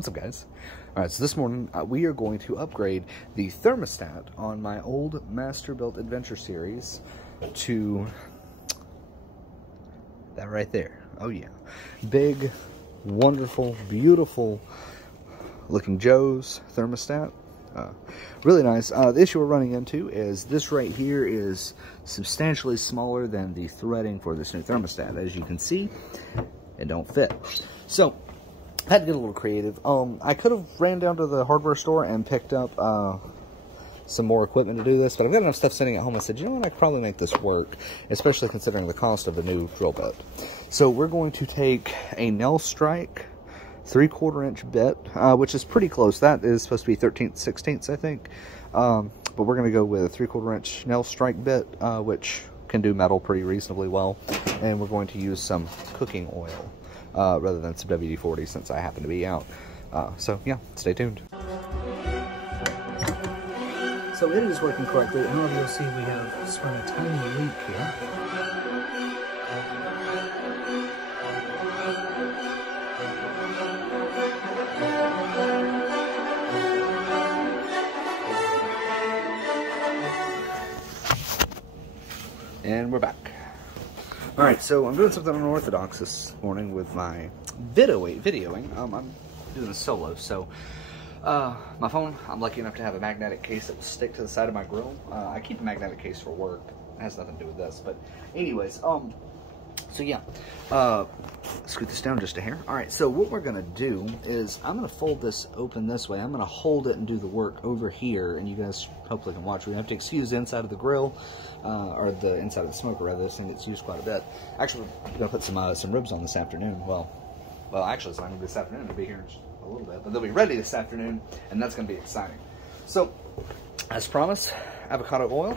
What's up, guys? Alright, so this morning we are going to upgrade the thermostat on my old Masterbuilt Adventure series to that right there. Oh yeah. Big, wonderful, beautiful looking Joe's thermostat. Really nice. The issue we're running into is this right here is substantially smaller than the threading for this new thermostat. As you can see, it don't fit. So I had to get a little creative. I could have ran down to the hardware store and picked up some more equipment to do this, but I've got enough stuff sitting at home. I said, you know what, I could probably make this work, especially considering the cost of the new drill bit. So we're going to take a nail strike 3/4 inch bit, which is pretty close. That is supposed to be 13/16, I think. But we're going to go with a 3/4 inch nail strike bit, which can do metal pretty reasonably well. And we're going to use some cooking oil rather than some WD-40 since I happen to be out. So yeah, stay tuned. So it is working correctly. And you'll see we have sprung a tiny leak here. And we're back. Alright, so I'm doing something unorthodox this morning with my videoing. I'm doing a solo, so my phone, I'm lucky enough to have a magnetic case that will stick to the side of my grill. I keep a magnetic case for work. It has nothing to do with this, but anyways, so yeah, scoot this down just a hair. Alright, so what we're gonna do is I'm gonna fold this open this way. I'm gonna hold it and do the work over here, and you guys hopefully can watch. We're gonna have to excuse the inside of the grill, or the inside of the smoker rather. This thing gets used quite a bit. Actually, we're gonna put some ribs on this afternoon. Well, actually, it's not gonna be this afternoon. It'll be here in just a little bit, but they'll be ready this afternoon, and that's gonna be exciting. So, as promised, avocado oil.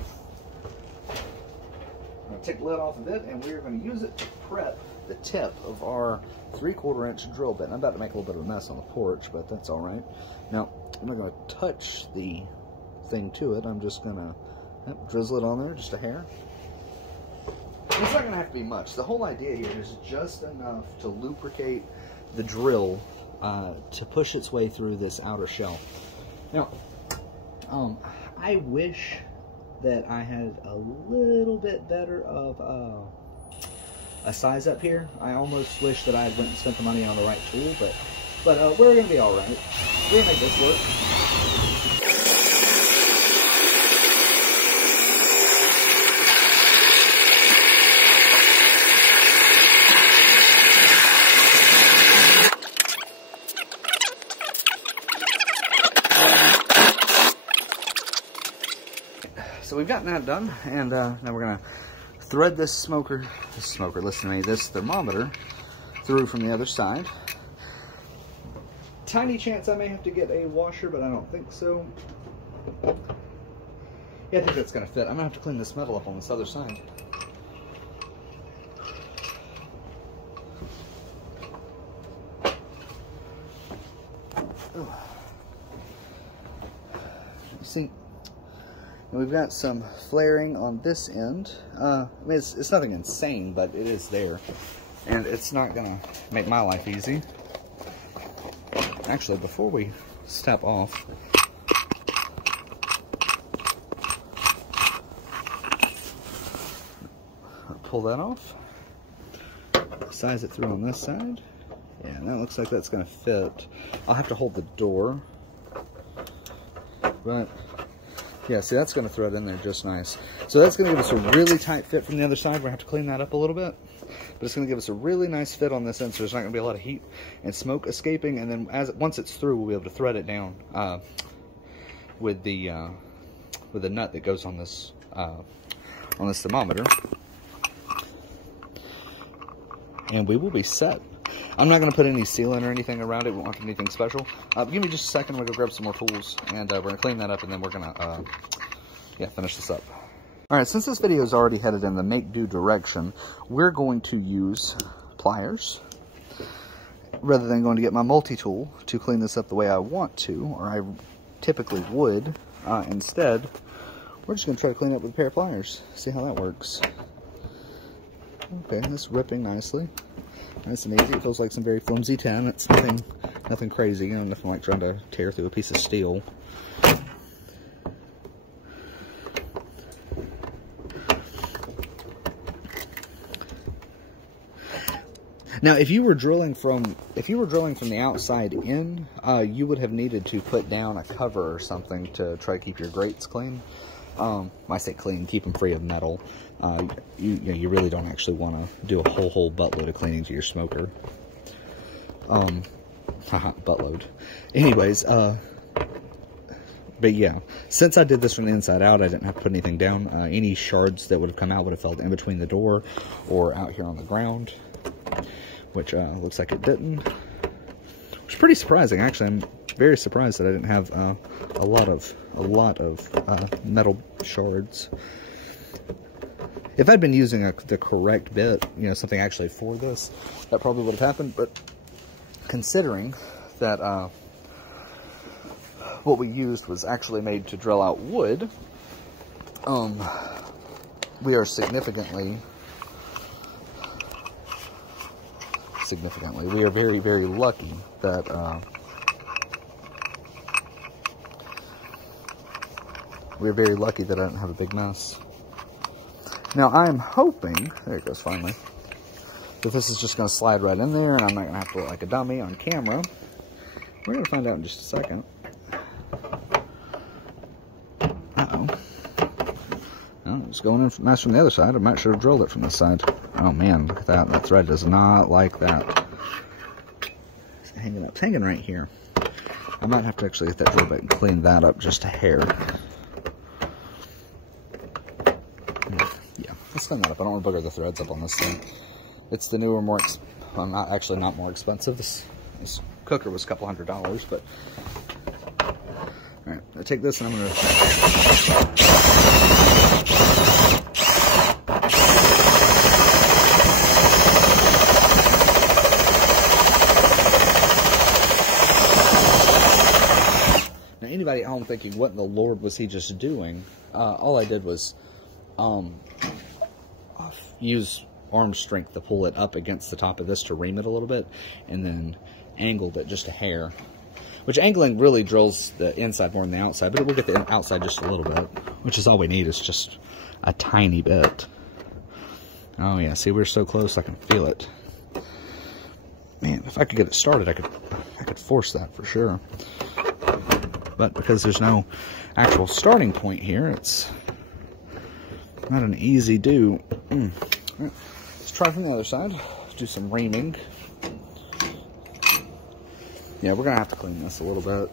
I'm going to take the lid off of it, and we're going to use it to prep the tip of our 3/4 inch drill bit. And I'm about to make a little bit of a mess on the porch, but that's all right. Now, I'm not going to touch the thing to it. I'm just going to drizzle it on there, just a hair. It's not going to have to be much. The whole idea here is just enough to lubricate the drill to push its way through this outer shell. Now, I wish that I had a little bit better of a size up here. I almost wish that I had went and spent the money on the right tool, but we're gonna be all right. We're gonna make this work. So we've gotten that done, and now we're gonna thread this listen to me, this thermometer through from the other side. Tiny chance I may have to get a washer, but I don't think so. Yeah, I think that's gonna fit. I'm gonna have to clean this metal up on this other side. See, we've got some flaring on this end. I mean, it's nothing insane, but it is there. And it's not going to make my life easy. Actually, before we step off, I'll pull that off. Size it through on this side. Yeah, and that looks like that's going to fit. I'll have to hold the door. But yeah, see, that's going to thread in there just nice. So that's going to give us a really tight fit from the other side. We're going to have to clean that up a little bit. But it's going to give us a really nice fit on this end, so there's not going to be a lot of heat and smoke escaping. And then once it's through, we'll be able to thread it down with the nut that goes on this thermometer. And we will be set. I'm not going to put any sealant or anything around it. We won't have anything special. Give me just a second. I'm going to go grab some more tools, and we're going to clean that up, and then we're going to finish this up. Alright, since this video is already headed in the make-do direction, we're going to use pliers rather than going to get my multi-tool to clean this up the way I want to, or I typically would. Instead, we're just going to try to clean it up with a pair of pliers. See how that works. Okay, this is ripping nicely. Nice and easy. It feels like some very flimsy tin. It's nothing Nothing crazy, you know, nothing like trying to tear through a piece of steel. Now, if you were drilling from the outside in, you would have needed to put down a cover or something to try to keep your grates clean. I say clean, keep them free of metal. You really don't actually want to do a whole buttload of cleaning to your smoker. Buttload. Anyways, but yeah, since I did this from the inside out, I didn't have to put anything down. Any shards that would have come out would have fell in between the door or out here on the ground, which looks like it didn't. Which is pretty surprising, actually. I'm very surprised that I didn't have a lot of metal shards. If I'd been using the correct bit, you know, something actually for this, that probably would have happened. But considering that what we used was actually made to drill out wood, we are significantly, we are very, very lucky that we're very lucky that I didn't have a big mess. Now I'm hoping, there it goes finally, that this is just going to slide right in there and I'm not going to have to look like a dummy on camera. We're going to find out in just a second. Uh-oh. Oh, it's going in nice from the other side. I might should have drilled it from this side. Oh man, look at that. That thread does not like that. It's hanging up. It's hanging right here. I might have to actually get that drill bit and clean that up just a hair. Yeah, let's clean that up. I don't want to booger the threads up on this thing. It's the newer, well, not more expensive. This cooker was a couple $100, but alright, I take this and I'm gonna now anybody at home thinking, what in the Lord was he just doing? All I did was use arm strength to pull it up against the top of this to ream it a little bit, and then angled it just a hair. Which angling really drills the inside more than the outside, but it will get the outside just a little bit, which is all we need, is just a tiny bit. Oh yeah, see, we're so close, I can feel it. Man, if I could get it started, I could force that for sure. But because there's no actual starting point here, it's not an easy do. Let's try from the other side. Let's do some reaming. Yeah, we're gonna have to clean this a little bit.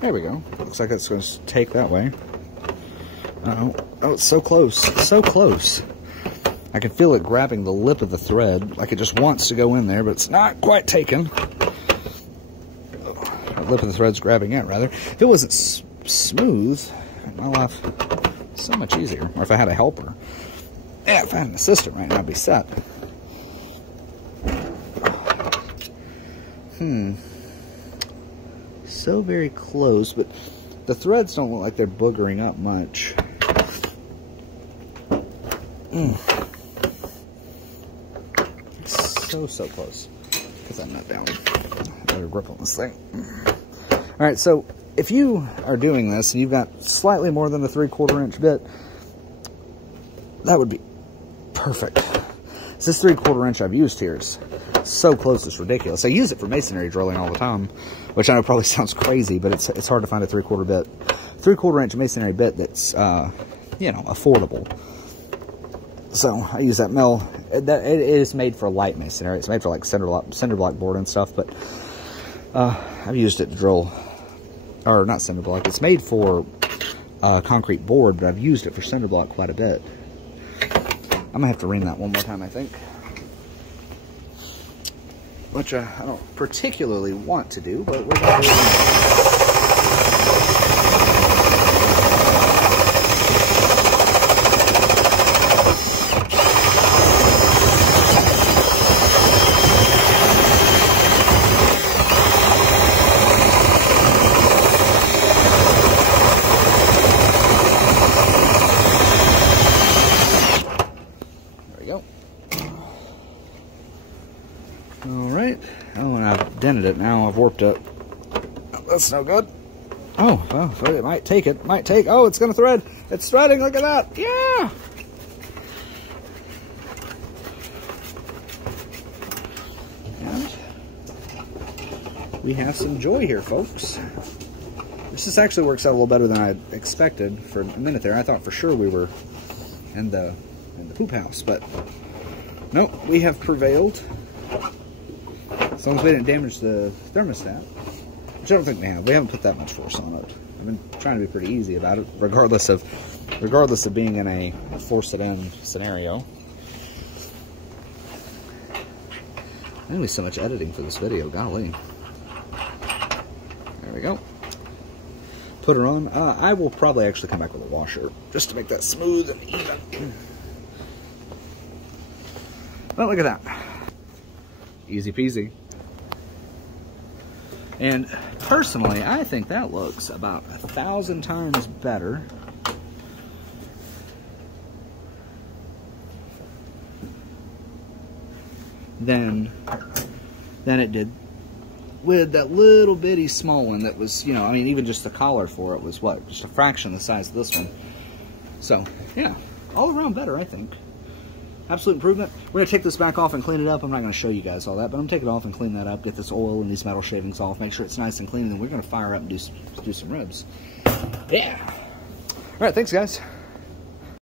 There we go. Looks like it's going to take that way. Uh-oh. Oh, it's so close. So close. I can feel it grabbing the lip of the thread, like it just wants to go in there, but it's not quite taken. The lip of the thread's grabbing it, rather. If it wasn't smooth, my life would be so much easier. Or if I had a helper. Yeah, if I had an assistant right now, I'd be set. So very close, but the threads don't look like they're boogering up much. So close. Get that nut down. Better grip on this thing. Alright, so if you are doing this and you've got slightly more than a 3/4 inch bit, that would be perfect. This 3/4 inch I've used here is so close, it's ridiculous. I use it for masonry drilling all the time, which I know probably sounds crazy, but it's hard to find a 3/4 bit. 3/4 inch masonry bit that's, you know, affordable. So I use that mill. It is made for light masonry. It's made for like cinder block board and stuff, but I've used it to drill, or not cinder block. It's made for concrete board, but I've used it for cinder block quite a bit. I'm gonna have to ream that one more time, I think, which I don't particularly want to do, but we're gonna do it. it. Now I've warped it. That's no good. Oh, well, it might take it. Might take. Oh, it's going to thread. It's threading. Look at that. Yeah. And we have some joy here, folks. This actually works out a little better than I expected for a minute there. I thought for sure we were in the poop house, but no, we have prevailed. As long as we didn't damage the thermostat, which I don't think we have. We haven't put that much force on it. I've been trying to be pretty easy about it, regardless of being in a force it in scenario. There's gonna be so much editing for this video, golly. There we go. Put her on. I will probably actually come back with a washer just to make that smooth and even. Well, look at that. Easy peasy. And personally, I think that looks about 1,000 times better than it did with that little bitty small one that was, you know, I mean, even just the collar for it was what? Just a fraction the size of this one. So, yeah, all around better, I think. Absolute improvement. We're going to take this back off and clean it up. I'm not going to show you guys all that, but I'm going to take it off and clean that up, get this oil and these metal shavings off, make sure it's nice and clean, and then we're going to fire up and do some ribs. Yeah. All right, thanks, guys.